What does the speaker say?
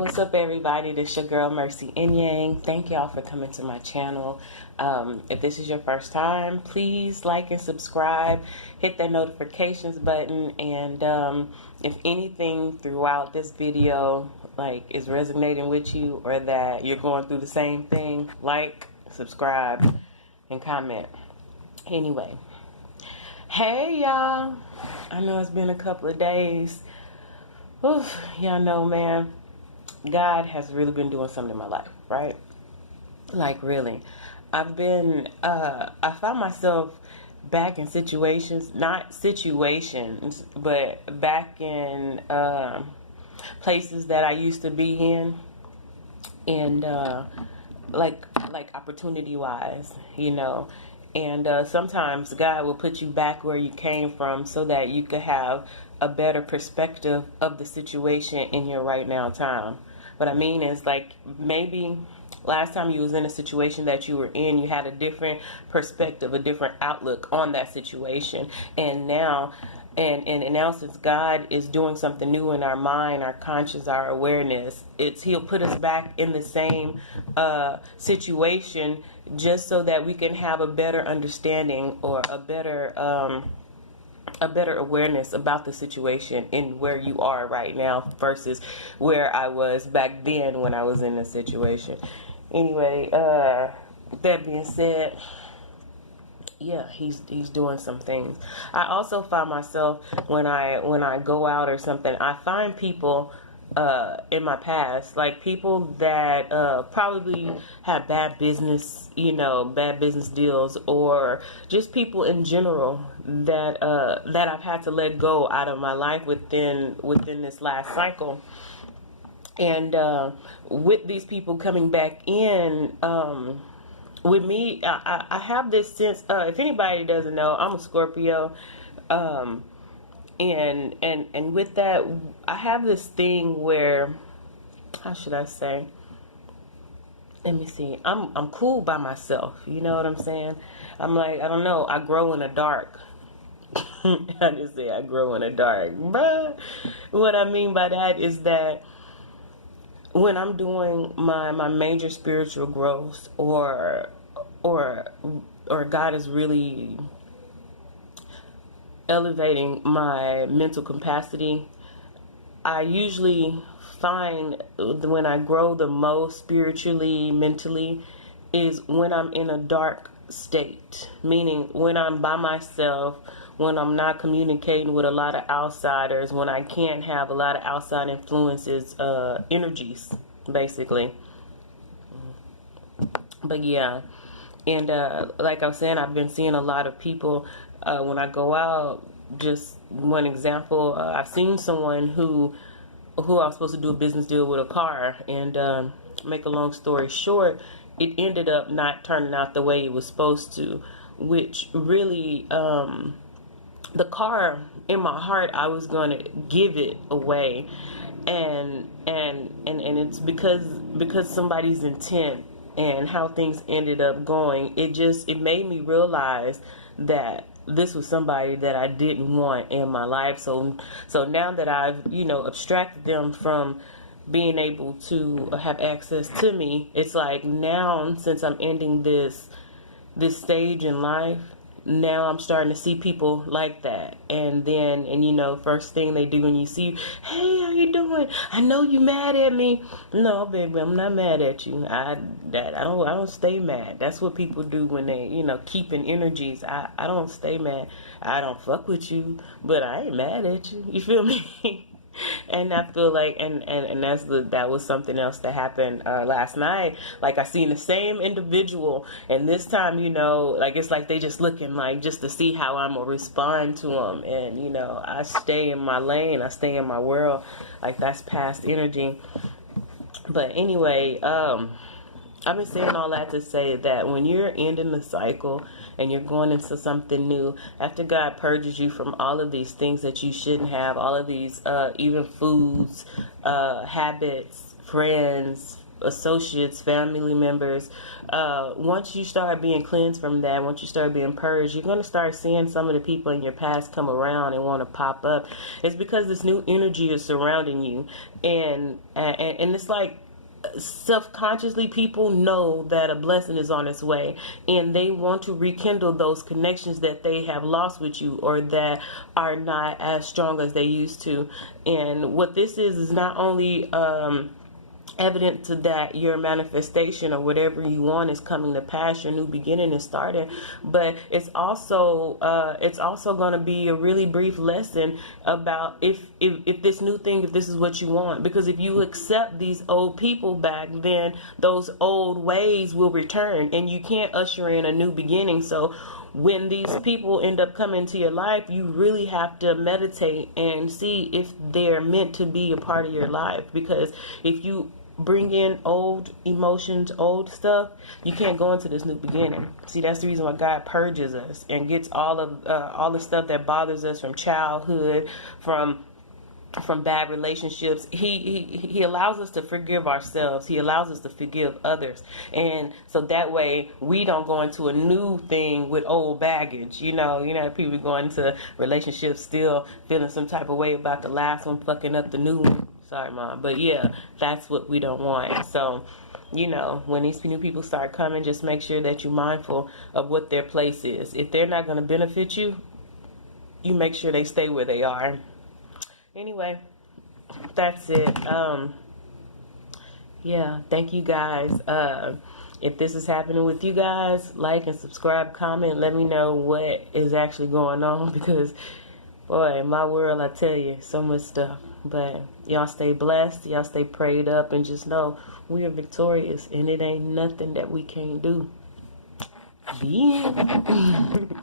What's up, everybody? This your girl Mercy Inyang. Thank y'all for coming to my channel. If this is your first time, please like and subscribe. Hit that notifications button, and if anything throughout this video is resonating with you, or that you're going through the same thing, like, subscribe, and comment. Anyway, hey y'all. I know it's been a couple of days. Oof, y'all know, man, God has really been doing something in my life, right? Like, really. I found myself back in situations, not situations, but back in places that I used to be in, and like opportunity-wise, and sometimes God will put you back where you came from so that you could have a better perspective of the situation in your right now time. What I mean is, like, maybe last time you was in a situation that you were in, you had a different perspective, a different outlook on that situation. And now, and now since God is doing something new in our mind, our conscience, our awareness, He'll put us back in the same situation just so that we can have a better understanding, or a better awareness about the situation in where you are right now versus where I was back then when I was in the situation. Anyway, that being said, yeah, he's doing some things. I also find myself when I go out or something, I find people in my past, like people that probably have bad business deals, or just people in general that I've had to let go out of my life within this last cycle. And with these people coming back in, with me, I have this sense. If anybody doesn't know, I'm a Scorpio. And with that, I have this thing where, how should I say? Let me see. I'm cool by myself. You know what I'm saying? I'm like, I don't know. I grow in the dark. I just say I grow in the dark. But what I mean by that is that when I'm doing my major spiritual growth, or God is really elevating my mental capacity, I usually find when I grow the most spiritually, mentally, is when I'm in a dark state, meaning when I'm by myself, when I'm not communicating with a lot of outsiders, when I can't have a lot of outside influences, energies, basically. But yeah, and like I was saying, I've been seeing a lot of people when I go out. Just one example, I've seen someone who I was supposed to do a business deal with a car, and make a long story short, it ended up not turning out the way it was supposed to, which really, the car, in my heart, I was going to give it away, and it's because somebody's intent and how things ended up going. It made me realize that this was somebody that I didn't want in my life. So now that I've abstracted them from being able to have access to me, it's like, now since I'm ending this stage in life, now I'm starting to see people like that. And first thing they do when you see, hey, how you doing? I know you mad at me. No, baby, I'm not mad at you. I don't stay mad. That's what people do when they, keeping energies. I don't stay mad. I don't fuck with you, but I ain't mad at you. You feel me? And I feel like, and that was something else that happened last night. Like, I seen the same individual, and this time, it's like they just looking like just to see how I'm gonna respond to them. And I stay in my lane, I stay in my world. Like, that's past energy. But anyway, I've been saying all that to say that when you're ending the cycle and you're going into something new, after God purges you from all of these things that you shouldn't have, all of these even foods, habits, friends, associates, family members, once you start being cleansed from that, once you start being purged, you're going to start seeing some of the people in your past come around and want to pop up. It's because this new energy is surrounding you, and it's like, subconsciously people know that a blessing is on its way, and they want to rekindle those connections that they have lost with you, or that are not as strong as they used to. And what this is not only evident to that your manifestation or whatever you want is coming to pass, your new beginning is starting, but it's also going to be a really brief lesson about if this new thing, if this is what you want. Because if you accept these old people back, then those old ways will return, and you can't usher in a new beginning. So when these people end up coming to your life, you really have to meditate and see if they're meant to be a part of your life. Because if you bring in old emotions, old stuff, you can't go into this new beginning. See, that's the reason why God purges us and gets all the stuff that bothers us from childhood, from bad relationships. He allows us to forgive ourselves. He allows us to forgive others, and so that way we don't go into a new thing with old baggage. People go into relationships still feeling some type of way about the last one fucking up the new one. Sorry, Mom. But yeah, that's what we don't want. So, when these new people start coming, just make sure that you're mindful of what their place is. If they're not going to benefit you, you make sure they stay where they are. Anyway, that's it. Yeah, thank you guys. If this is happening with you guys, like and subscribe, comment, let me know what is actually going on, because boy, in my world, I tell you, so much stuff. But y'all stay blessed, y'all stay prayed up, and just know we are victorious, and it ain't nothing that we can't do. The end.